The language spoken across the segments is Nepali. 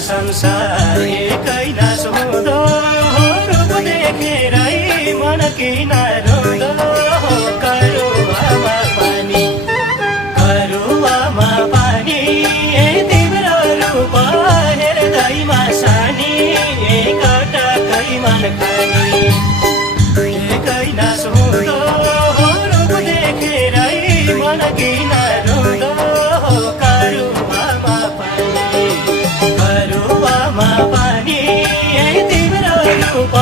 संसार एकै नसुँदो रूप देखेरै मन किन रुँदो करुवामा पानी तिम्रो रूप हेर्दैमा सानी एकटकै मन खानी एकै नसुँदो रूप देखेरै मन किन रुँदो करुवामा पानी तिम्रो रूप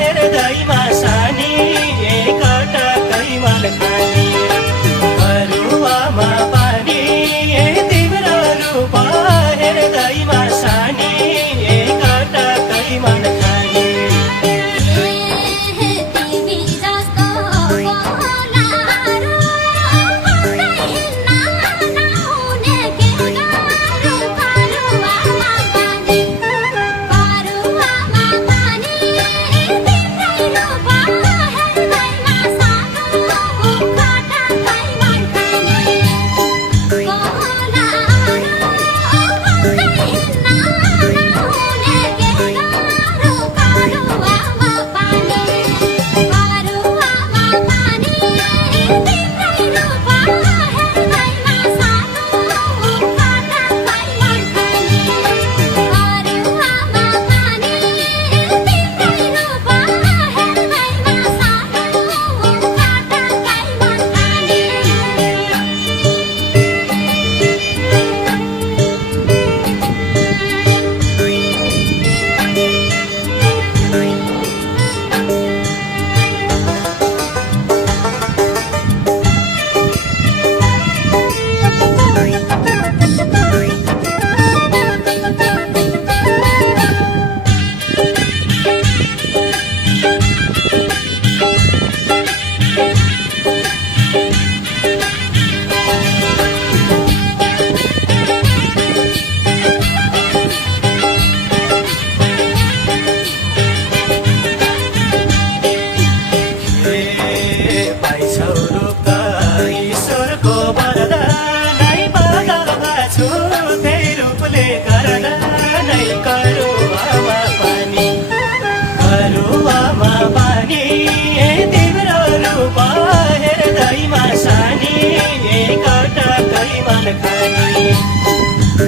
हेर्दैमा सानी एकटकै मन खानी करुवामा पानी तिम्रो रूप हेर्दैमा सानी एकटकै मन खानी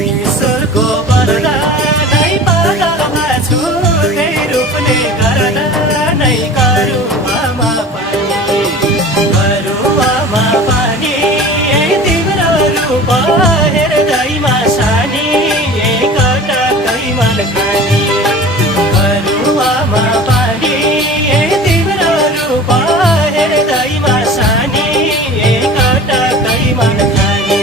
ईश्वरको वरदानै पागलमा छु त्यही रूपले गर्न नै करुवामा पानी तिम्रो रूप हेर्दैमा सानी एकटकै मन खानी करुवामा पानी तिम्रो रूप हेर्दैमा सानी एकटकै मन खानी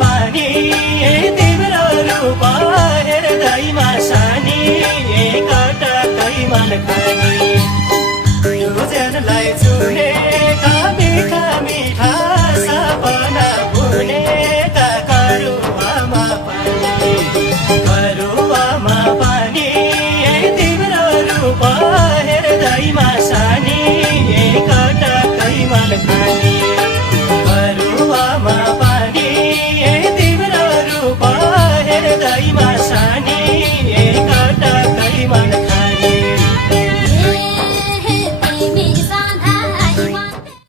पानी तिम्रो रूप मन खानी दुजनलाई चुनेका मिठा मिठा सपना बुनेका करुवामा पानी तिम्रो रूप हेर्दैमा सानी एकटकै मन खानी